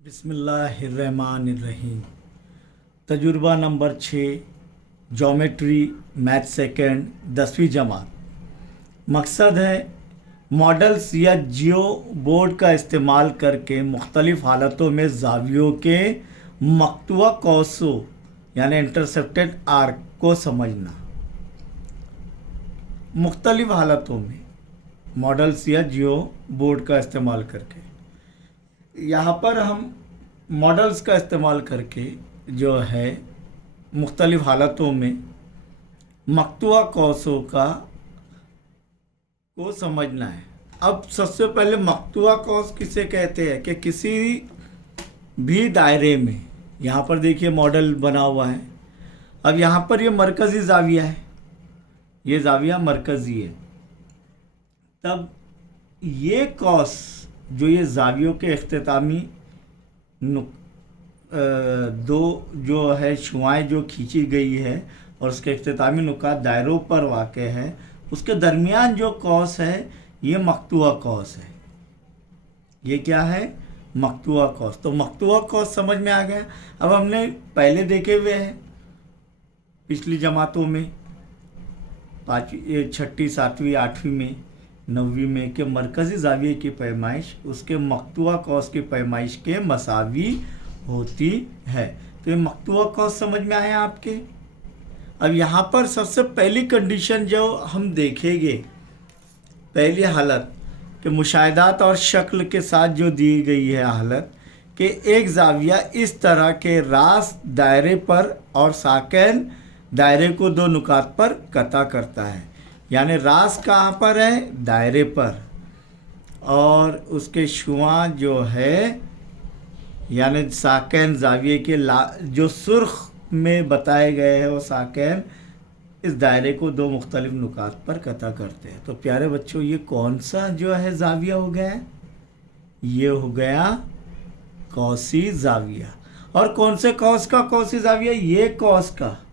बिस्मिल्लाहिर्रहमानिर्रहीम। तजुर्बा number 6, geometry math second 10वीं जमात। मकसद है मॉडल्स या जियो बोर्ड का इस्तेमाल करके मुख्तलिफ़ हालतों में ज़ावियों के मकतूआ कौसों यानी इंटरसेप्टेड आर्क को समझना। मुख्तलिफ़ हालतों में मॉडल्स या जियो बोर्ड का इस्तेमाल करके, यहाँ पर हम मॉडल्स का इस्तेमाल करके जो है मुख्तलिफ़ हालतों में मकतूआ कौसों को समझना है। अब सबसे पहले मकतूआ कौस किसे कहते हैं कि किसी भी दायरे में, यहाँ पर देखिए मॉडल बना हुआ है। अब यहाँ पर ये मरकज़ी ज़ाविया है, ये ज़ाविया मरकज़ी है। तब ये कौस जो ये ज़ावियों के इख्तितामी दो जो है शुआएँ जो खींची गई है और उसके इख्तितामी नुकात दायरों पर वाक़ है, उसके दरमियान जो कौस है ये मकतूआ कौस है। ये क्या है? मकतूआ कौस। तो मकतूआ कौस समझ में आ गया। अब हमने पहले देखे हुए हैं पिछली जमातों में, 5वीं 6वीं 7वीं 8वीं में 9वीं में कि मरकज़ी ज़ाविये की पैमाइश उसके मकतूआ कौस की पैमाइश के मसावी होती है। तो ये मकतूआ कौस समझ में आया आपके। अब यहाँ पर सबसे पहली कंडीशन जो हम देखेंगे, पहली हालत कि मुशाहिदात और शक्ल के साथ जो दी गई है हालत कि एक ज़ाविया इस तरह के रास दायरे पर और साकैन दायरे को दो नुकात पर कता करता है। यानी रास कहाँ पर है? दायरे पर, और उसके शुआ जो है यानी साकैन ज़ाविये के जो सुर्ख में बताए गए हैं वो साकैन इस दायरे को दो मुख्तलिफ नुकात पर कता करते हैं। तो प्यारे बच्चों, ये कौन सा जो है ज़ाविया हो गया है? ये हो गया कौसी ज़ाविया। और कौन से कौस का कौसी ज़ाविया? ये कौस का,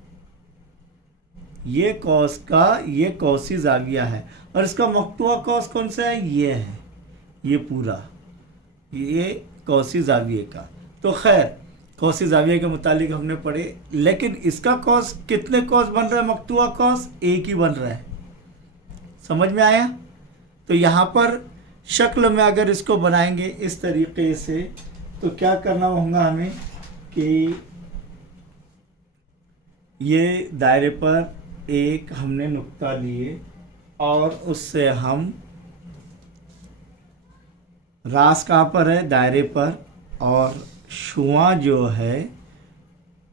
ये कौस का ये कौसी ज़ाविया है। और इसका मकतूआ कौस कौन सा है? ये है, ये पूरा ये कौसी ज़ाविये का। तो खैर कौसी ज़ाविये के मुतालिक हमने पढ़े, लेकिन इसका कौस कितने कौस बन रहा है? मकतूआ कौस एक ही बन रहा है। समझ में आया? तो यहाँ पर शक्ल में अगर इसको बनाएंगे इस तरीके से तो क्या करना होगा हमें कि ये दायरे पर एक हमने नुक्ता लिए और उससे हम रास कहाँ पर है? दायरे पर, और शुआ जो है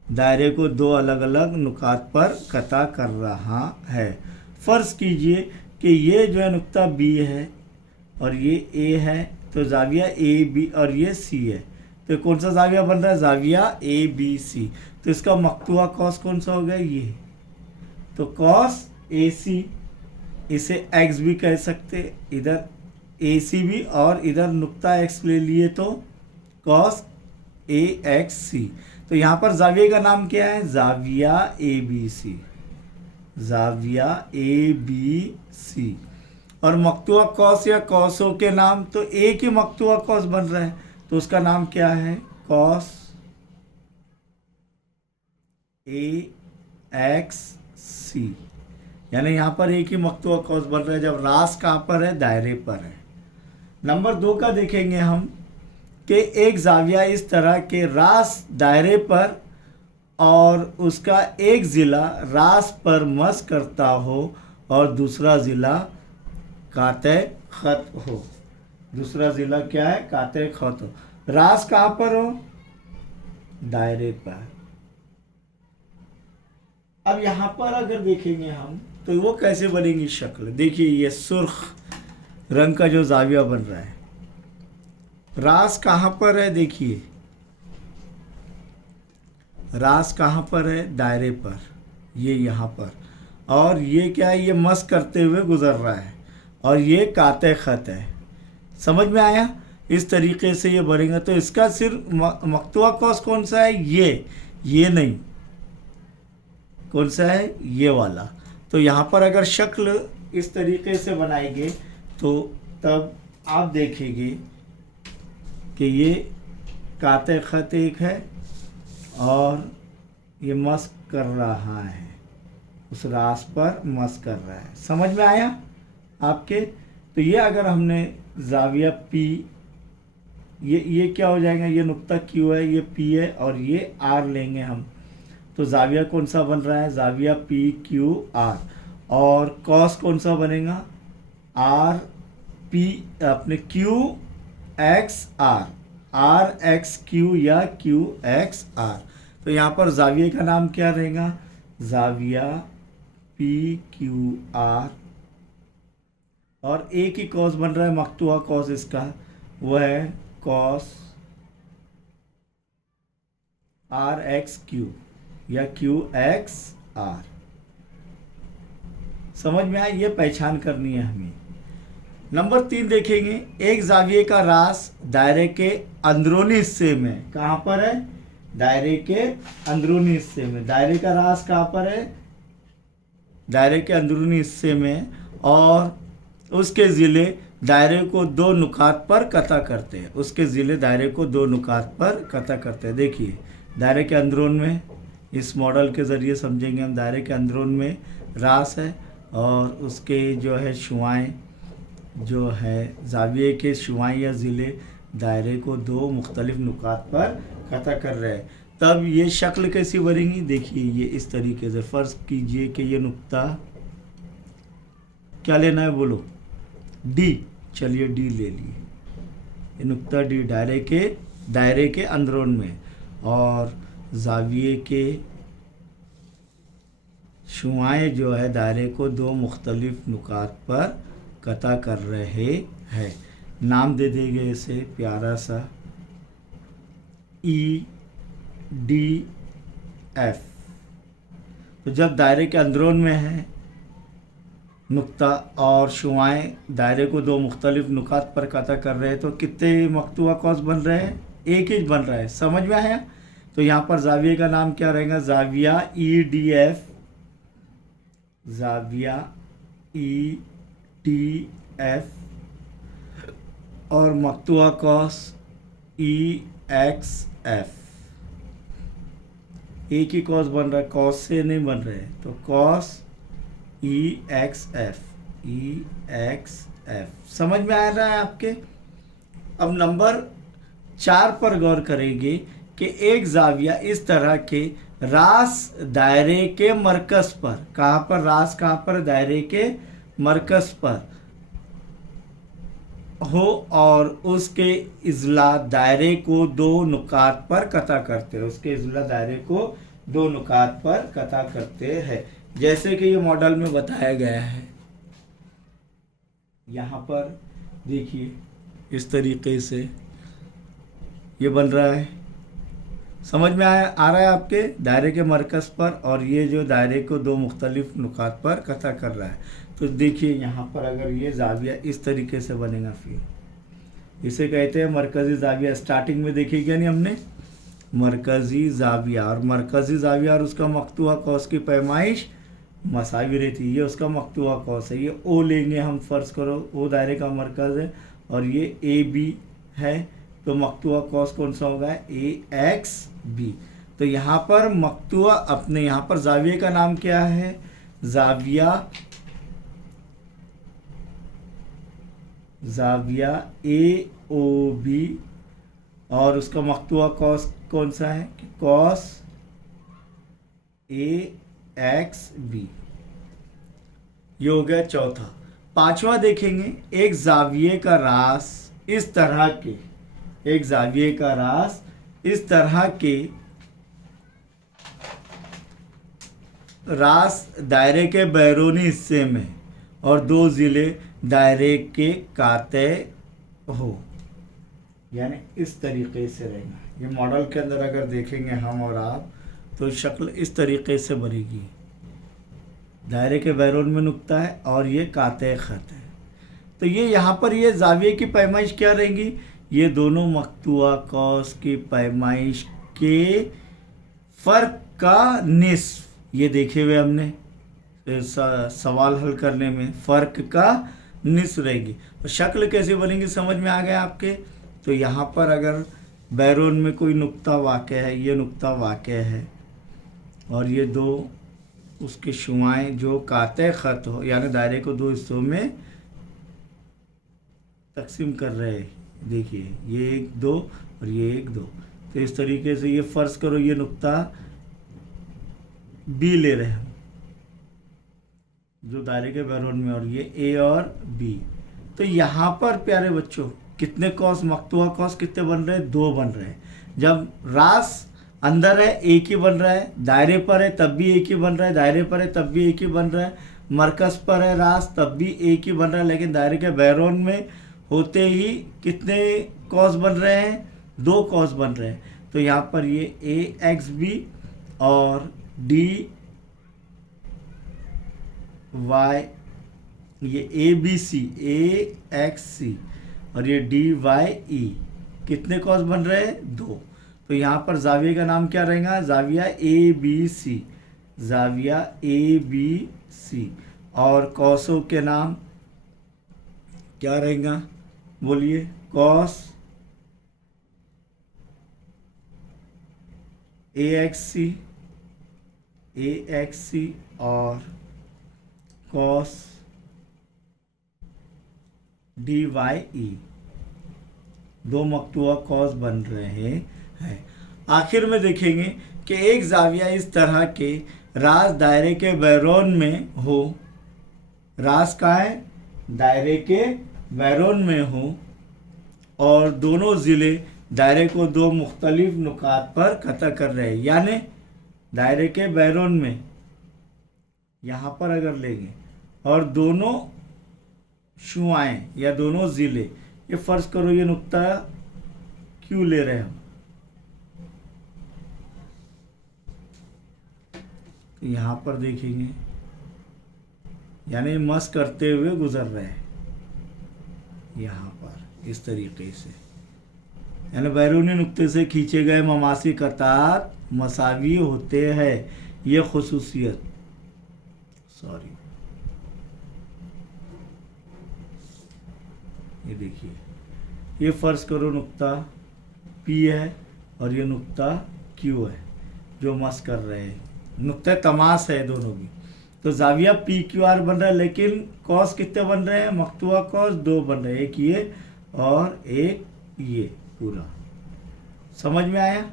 दायरे को दो अलग अलग नुकात पर कता कर रहा है। फ़र्ज़ कीजिए कि ये जो है नुक्ता बी है और ये ए है, तो ज़ाविया ए बी, और ये सी है। तो कौन सा ज़ाविया बन रहा है? ज़ाविया ए बी सी। तो इसका मकतूआ कौस कौन सा हो गया? ये। तो कौस ए सी, इसे एक्स भी कह सकते, इधर ए सी भी, और इधर नुक्ता एक्स ले लिए तो कॉस ए एक्स सी। तो यहाँ पर ज़ाविये का नाम क्या है? ज़ाविया ए बी सी, ज़ाविया ए बी सी। और मकतूआ कौस या कौसों के नाम, तो एक ही मकतूआ कौस बन रहा है तो उसका नाम क्या है? कॉस ए एक्स सी। यानी यहाँ पर एक ही मकतूआ कौस बन रहा है जब रास कहाँ पर है? दायरे पर है। नंबर 2 का देखेंगे हम कि एक ज़ाविया इस तरह के रास दायरे पर और उसका एक ज़िला रास पर मस करता हो और दूसरा ज़िला काते ख़त हो। दूसरा ज़िला क्या है? काते ख़त हो। रास कहाँ पर हो? दायरे पर। अब यहाँ पर अगर देखेंगे हम तो वो कैसे बनेगी शक्ल। देखिए ये सुर्ख रंग का जो ज़ाविया बन रहा है, रास कहाँ पर है? देखिए रास कहाँ पर है? दायरे पर, ये यहाँ पर। और ये क्या है? ये मस करते हुए गुज़र रहा है, और ये काते ख़त है। समझ में आया? इस तरीके से ये बनेगा। तो इसका सिर्फ मकतूआ कौस कौन सा है? ये नहीं, कौन सा है? ये वाला। तो यहाँ पर अगर शक्ल इस तरीके से बनाएंगे तो तब आप देखेंगे कि ये काते खत एक है और ये मस्क कर रहा है, उस रास पर मस्क कर रहा है। समझ में आया आपके? तो ये अगर हमने जाविया पी, ये क्या हो जाएगा, ये नुक्ता क्यू है, ये पी है और ये आर लेंगे हम, तो जाविया कौन सा बन रहा है, जाविया पी क्यू आर। और कॉस कौन सा बनेगा, आर पी अपने Q X R, R X Q या क्यू एक्स आर। तो यहाँ पर जाविये का नाम क्या रहेगा, जाविया पी क्यू आर। और एक ही कॉस बन रहा है, मकतूआ कॉस इसका, वो है कॉस आर एक्स क्यू या क्यू एक्स आर। समझ में आया? ये पहचान करनी है हमें। नंबर 3 देखेंगे, एक जाविये का रास दायरे के अंदरूनी हिस्से में, कहाँ पर है, दायरे के अंदरूनी हिस्से में। दायरे का रास कहाँ पर है, दायरे के अंदरूनी हिस्से में, और उसके ज़िले दायरे को 2 नुकात पर कता करते हैं। उसके ज़िले दायरे को 2 नुकात पर कता करते हैं। देखिए दायरे के अंदरून में, इस मॉडल के ज़रिए समझेंगे हम, दायरे के अंदरून में रास है और उसके जो है शुआएँ, जो है जाविये के शुआएँ या ज़िले दायरे को 2 मुख्तलिफ नुकात पर कता कर रहे हैं। तब ये शक्ल कैसी बनेगी, देखिए ये इस तरीके से। फ़र्ज़ कीजिए कि ये नुक्ता क्या लेना है, बोलो, डी। चलिए डी ले लिए, ये नुक्ता डी दायरे के अंदरून में, और जाविये के शुआएँ जो है दायरे को 2 मुख्तलिफ नुकात पर कता कर रहे हैं। नाम दे देंगे इसे प्यारा सा ई डी एफ। तो जब दायरे के अंदरून में है नुक्ता और शुआएँ दायरे को 2 मुख्तलिफ नुकात पर कता कर रहे हैं, तो कितने मकतूआ कॉस बन रहे हैं, एक ही बन रहा है। समझ में आया? तो यहाँ पर जाविये का नाम क्या रहेगा, जाविया ई डी एफ, जाविया ई डी एफ, और मकतूआ कॉस ई एक्स एफ। एक ही कॉस बन रहा है, कॉस से नहीं बन रहे, तो कॉस ई एक्स एफ, ई एक्स एफ। समझ में आ रहा है आपके? अब नंबर 4 पर गौर करेंगे कि एक जाविया इस तरह के रास दायरे के मरकज़ पर, कहाँ पर, रास कहाँ पर, दायरे के मरकज़ पर हो और उसके इज़ला दायरे को 2 नुकात पर कता करते हैं। उसके इज़ला दायरे को 2 नुकात पर कता करते हैं, जैसे कि ये मॉडल में बताया गया है। यहाँ पर देखिए इस तरीके से ये बन रहा है। समझ में आ रहा है आपके, दायरे के मरकज़ पर, और ये जो दायरे को 2 मुख्तलिफ नुकात पर कता कर रहा है। तो देखिए यहाँ पर अगर ये जाविया इस तरीके से बनेगा, फिर इसे कहते हैं मरकज़ी जाविया। स्टार्टिंग में देखिए क्या नहीं हमने, मरकज़ी जाविया, और मरकज़ी जाविया और उसका मकतूआ कौस की पैमाइश मसावी रहती है। ये उसका मकतूआ कौस है, ये ओ लेंगे हम, फ़र्ज़ करो ओ दायरे का मरकज़ है और ये ए बी है, तो मकतूआ कौस कौन सा होगा, ए एक्स बी। तो यहाँ पर मकतूआ, अपने यहाँ पर जाविये का नाम क्या है, जाविया ए ओ बी, और उसका मकतूआ कॉस कौन सा है, कॉस ए एक्स बी। ये हो गया चौथा। 5वां देखेंगे, एक जाविये का रास इस तरह के, एक जाविये का रास इस तरह के रास दायरे के बैरूनी हिस्से में और 2 ज़िले दायरे के काते हो, यानी इस तरीके से रहेगा। ये मॉडल के अंदर अगर देखेंगे हम और आप, तो शक्ल इस तरीके से बनेगी। दायरे के बैरून में नुक्ता है और ये काते खत है। तो ये यहाँ पर ये जाविये की पैमाइश क्या रहेगी, ये दोनों मकतूआ कौस की पैमाइश के फ़र्क का निस्फ, ये देखे हुए हमने सवाल हल करने में, फ़र्क का निस्फ रहेगी। और शक्ल कैसे बनेगी समझ में आ गया आपके। तो यहाँ पर अगर बैरून में कोई नुक्ता वाक़ है, ये नुक्ता वाक़ है, और ये दो उसके शुआएं जो काते ख़त हो, यानी दायरे को दो हिस्सों में तकसीम कर रहे हैं। देखिए ये एक दो और ये एक दो, तो इस तरीके से ये फ़र्ज़ करो ये नुक्ता बी ले रहे हैं जो दायरे के बैरून में, और ये ए और बी। तो यहाँ पर प्यारे बच्चों कितने कॉस, मकतूआ कॉस कितने बन रहे हैं? दो बन रहे हैं। जब रास अंदर है एक ही बन रहा है, दायरे पर है तब भी एक ही बन रहा है, दायरे पर है तब भी एक ही बन रहा है, मरकज़ पर है रास तब भी एक ही बन रहा है, लेकिन दायरे के बैरून में होते ही कितने कॉस बन रहे हैं? दो कॉस बन रहे हैं। तो यहाँ पर ये ए एक्स बी और डी वाई, ये ए B C, A X C और ये डी वाई ई, कितने कॉस बन रहे हैं? दो। तो यहाँ पर जाविया का नाम क्या रहेगा? जाविया ए बी सी, जाविया ए बी सी। और कॉसों के नाम क्या रहेगा? बोलिए। कॉस A X C, A X C और कॉस डी वाई ई, दो मकतूआ कॉस बन रहे हैं। आखिर में देखेंगे कि एक जाविया इस तरह के रास दायरे के बैरून में हो, रास का है दायरे के बैरून में हो, और दोनों ज़िले दायरे को दो मुख्तलिफ नुकात पर ख़ता कर रहे हैं। यानी दायरे के बैरून में यहाँ पर अगर लेंगे और दोनों शुआएं या दोनों ज़िले, ये फ़र्ज़ करो ये नुक्ता क्यों ले रहे हैं हम, तो यहाँ पर देखेंगे यानी मस करते हुए गुजर रहे हैं यहाँ पर इस तरीके से, यानी बैरूनी नुक्ते से खींचे गए ममासी कतार मसावी होते हैं। ये खुसूसियत, सॉरी, ये देखिए, ये फ़र्ज़ करो नुक्ता P है और ये नुक्ता Q है जो मस कर रहे हैं, नुक्ते तमास है दोनों भी। तो जाविया PQR बन रहा है, लेकिन कॉस कितने बन रहे हैं? मकतूआ कॉस दो बन रहे हैं, एक ये और एक ये, पूरा समझ में आया?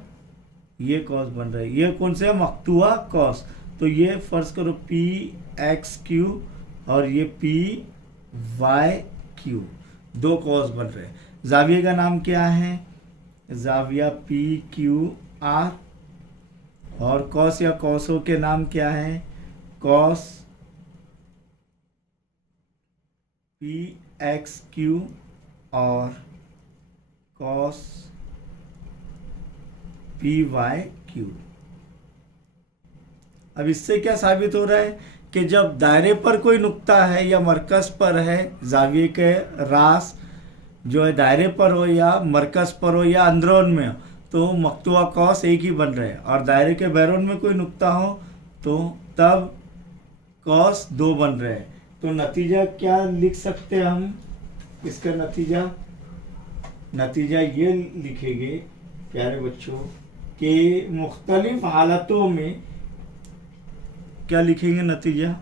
ये कॉस बन रहे हैं, ये कौन से है? मकतूआ कॉस। तो ये फ़र्ज़ करो PXQ और ये PYQ, दो कॉस बन रहे हैं। जाविया का नाम क्या है? जाविया PQR। और कॉस या कॉसों के नाम क्या है? कॉस PXQ और कॉस PYQ। अब इससे क्या साबित हो रहा है कि जब दायरे पर कोई नुक्ता है या मरकज़ पर है, जाविये के रास जो है दायरे पर हो या मरकज़ पर हो या अंदरून में हो, तो मकतूआ कॉस एक ही बन रहे हैं, और दायरे के बैरून में कोई नुक्ता हो तो तब कॉस दो बन रहे हैं। तो नतीजा क्या लिख सकते हैं हम? इसका नतीजा ये लिखेंगे प्यारे बच्चों कि मुख्तलिफ हालतों में क्या लिखेंगे नतीजा?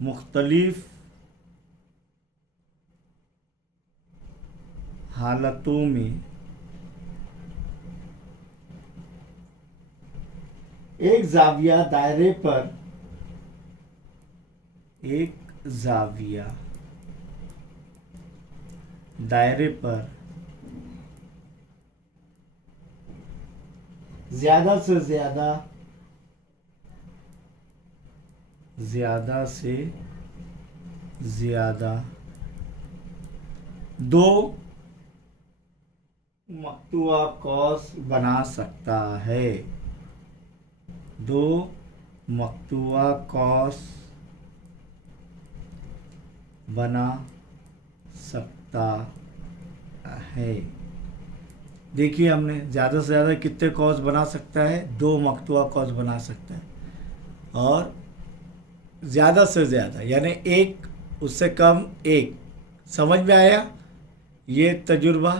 मुख्तलिफ हालतों में एक जाविया दायरे पर, एक जाविया दायरे पर ज्यादा से ज्यादा दो मकतूआ कॉस बना सकता है, दो मकतूआ कॉस बना सकता है। देखिए हमने ज़्यादा से ज़्यादा कितने कॉस बना सकता है? दो मकतूआ कॉस बना सकता है। और ज़्यादा से ज़्यादा, यानी एक उससे कम एक। समझ में आया ये तजुर्बा?